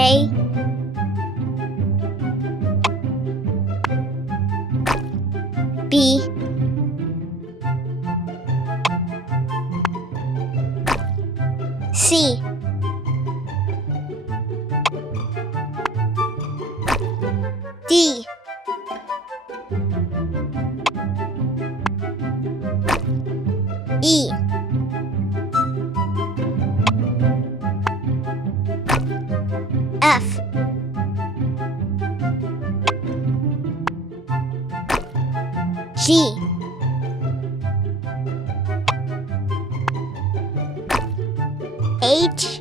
A B C D E F G H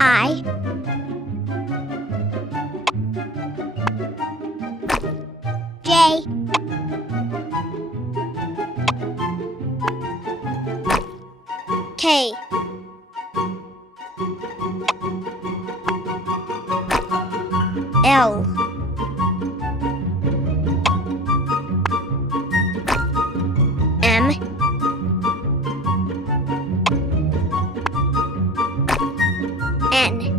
I J K L M N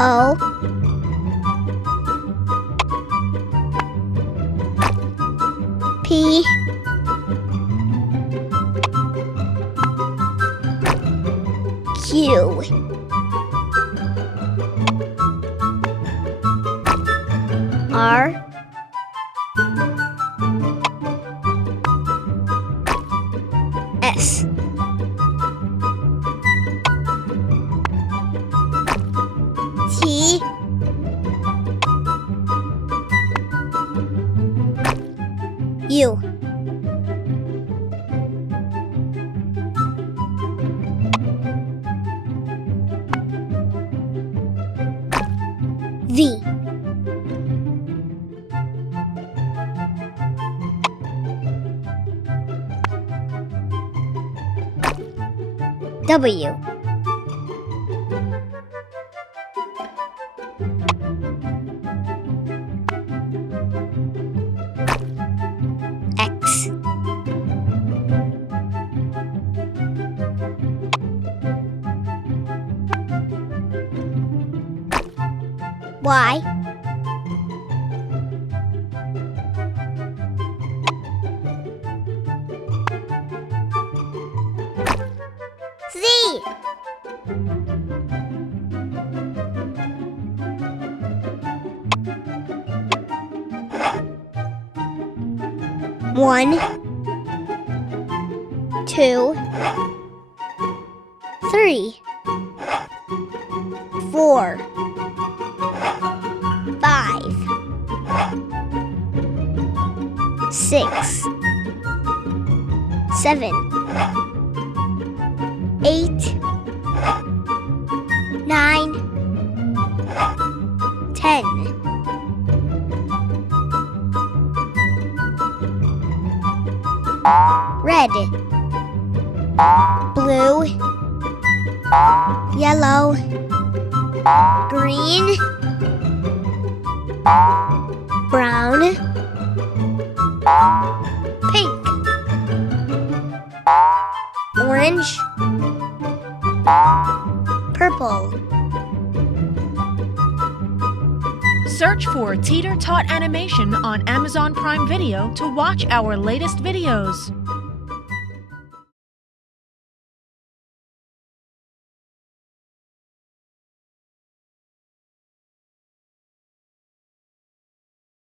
O P Q R S T U V W X Y Z 1 2 3 4 5 6 7 8 9 10 Red Blue Yellow Green Brown Pink Orange Purple. Search for Teeter Tot Animation on Amazon Prime Video to watch our latest videos.